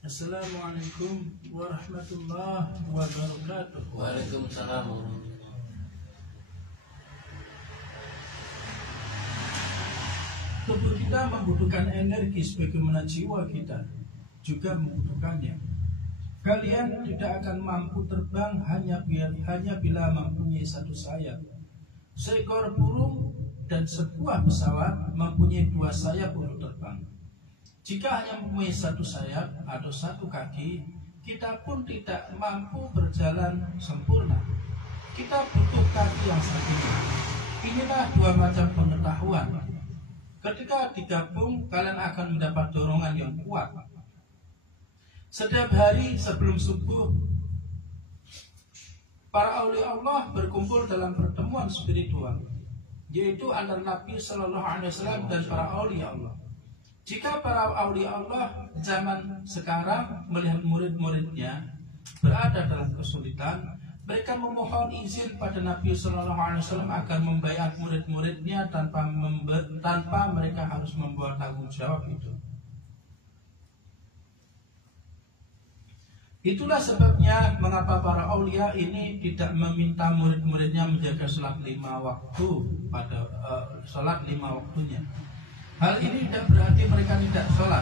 Assalamualaikum warahmatullahi wabarakatuh. Waalaikumsalam. Tubuh kita membutuhkan energi sebagaimana jiwa kita juga membutuhkannya. Kalian tidak akan mampu terbang hanya bila mempunyai satu sayap. Seekor burung dan sebuah pesawat mempunyai dua sayap untuk terbang. Jika hanya mempunyai satu sayap atau satu kaki, kita pun tidak mampu berjalan sempurna. Kita butuh kaki yang satunya. Inilah dua macam pengetahuan. Ketika digabung, kalian akan mendapat dorongan yang kuat. Setiap hari sebelum subuh, para aulia Allah berkumpul dalam pertemuan spiritual, yaitu antara Nabi Shallallahu Alaihi Wasallam dan para aulia Allah. Jika para aulia Allah zaman sekarang melihat murid-muridnya berada dalam kesulitan, mereka memohon izin pada Nabi Shallallahu Alaihi Wasallam agar membaiat murid-muridnya tanpa mereka harus membawa tanggung jawab itu. Itulah sebabnya mengapa para aulia ini tidak meminta murid-muridnya menjaga sholat 5 waktu pada sholat 5 waktunya. Hal ini tidak berarti mereka tidak sholat.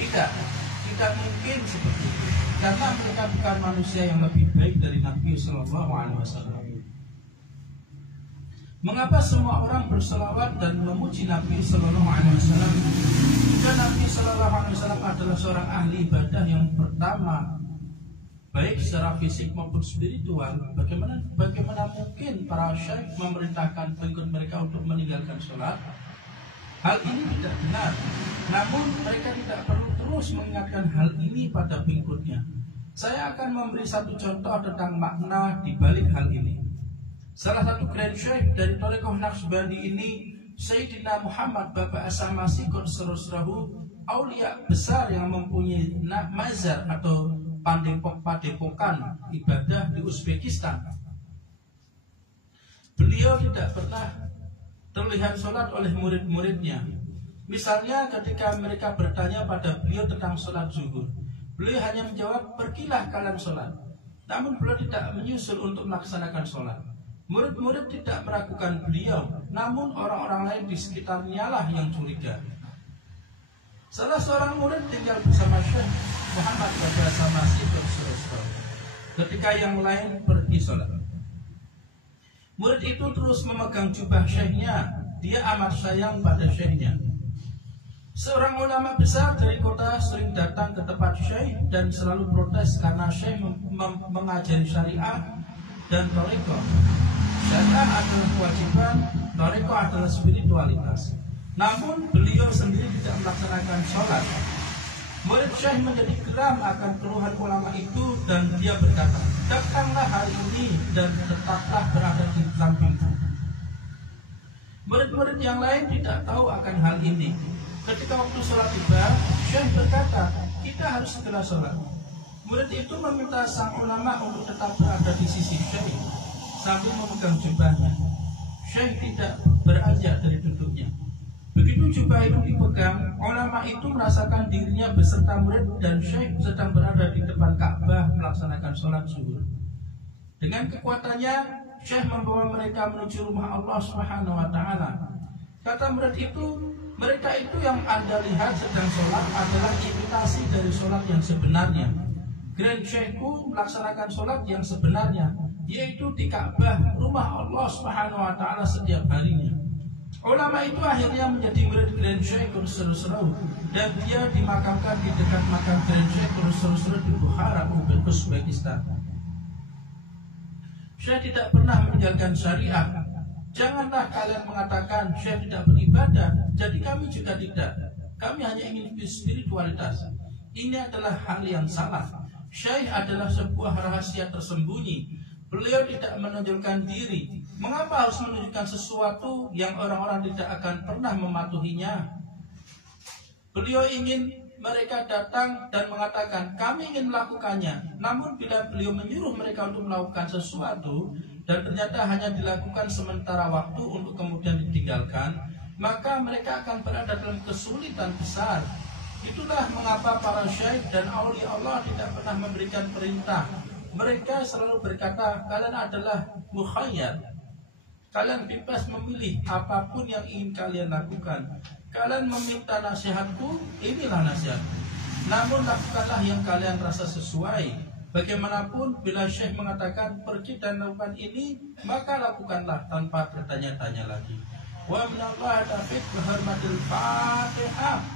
Tidak mungkin seperti itu. Karena mereka bukan manusia yang lebih baik dari Nabi Sallallahu Alaihi Wasallam. Mengapa semua orang berselawat dan memuji Nabi Sallallahu Alaihi Wasallam? Jika Nabi Sallallahu Alaihi Wasallam adalah seorang ahli ibadah yang pertama, baik secara fisik maupun spiritual, bagaimana mungkin para syekh memerintahkan pengikut mereka untuk meninggalkan sholat? Hal ini tidak benar. Namun mereka tidak perlu terus mengingatkan hal ini pada pengikutnya. Saya akan memberi satu contoh tentang makna di balik hal ini. Salah satu grand syekh dari Thariqah Naqsbandi ini, Sayyidina Muhammad Bapak As-Samasi Qudsurusrahu, aulia besar yang mempunyai mazar atau padepokan ibadah di Uzbekistan. Beliau tidak pernah terlihat sholat oleh murid-muridnya. Misalnya ketika mereka bertanya pada beliau tentang sholat zuhur, beliau hanya menjawab, pergilah kalian sholat. Namun beliau tidak menyusul untuk melaksanakan sholat. Murid-murid tidak meragukan beliau, namun orang-orang lain di sekitarnya lah yang curiga. Salah seorang murid tinggal bersama Syekh Muhammad Bapak As-Samasi Qudsurusrahu. Ketika yang lain pergi sholat, murid itu terus memegang jubah syekhnya. Dia amat sayang pada syekhnya. Seorang ulama besar dari kota sering datang ke tempat syekh dan selalu protes karena syekh mengajari syariah dan thariqah. Syariah adalah kewajiban, thariqah adalah spiritualitas. Namun beliau sendiri tidak melaksanakan sholat. Murid syekh menjadi geram akan keluhan ulama itu dan dia berkata, datanglah hari ini dan tetaplah berada di sampingku. Murid-murid yang lain tidak tahu akan hal ini. Ketika waktu sholat tiba, syekh berkata, kita harus segera sholat. Murid itu meminta sang ulama untuk tetap berada di sisi syekh sambil memegang jubahnya. Syekh tidak beranjak dari duduknya. Begitu jubah itu dipegang, ulama itu merasakan dirinya beserta murid dan syekh sedang berada di depan Ka'bah melaksanakan sholat zuhur. Dengan kekuatannya, syekh membawa mereka menuju rumah Allah Subhanahu wa Ta'ala. Kata murid itu, mereka itu yang Anda lihat sedang sholat adalah imitasi dari sholat yang sebenarnya. Grand Syekhku melaksanakan sholat yang sebenarnya, yaitu di Ka'bah, rumah Allah Subhanahu wa Ta'ala setiap harinya. Ulama itu akhirnya menjadi murid Grand Syekh Qudsurusrahu dan dia dimakamkan di dekat makam Grand Syekh Qudsurusrahu di Bukhara, Uzbekistan. Syekh tidak pernah meninggalkan syariah. Janganlah kalian mengatakan Syekh tidak beribadah, jadi kami juga tidak. Kami hanya ingin spiritualitas. Ini adalah hal yang salah. Syekh adalah sebuah rahasia tersembunyi. Beliau tidak menunjukkan diri. Mengapa harus menunjukkan sesuatu yang orang-orang tidak akan pernah mematuhinya? Beliau ingin mereka datang dan mengatakan, kami ingin melakukannya. Namun bila beliau menyuruh mereka untuk melakukan sesuatu dan ternyata hanya dilakukan sementara waktu untuk kemudian ditinggalkan, maka mereka akan berada dalam kesulitan besar. Itulah mengapa para syekh dan aulia Allah tidak pernah memberikan perintah. Mereka selalu berkata, kalian adalah mukhayyar. Kalian bebas memilih apapun yang ingin kalian lakukan. Kalian meminta nasihatku, inilah nasihat. Namun lakukanlah yang kalian rasa sesuai. Bagaimanapun bila syekh mengatakan pergi dan lakukan ini, maka lakukanlah tanpa bertanya-tanya lagi. Wa minallah taufiq wa hormatil Fatihah.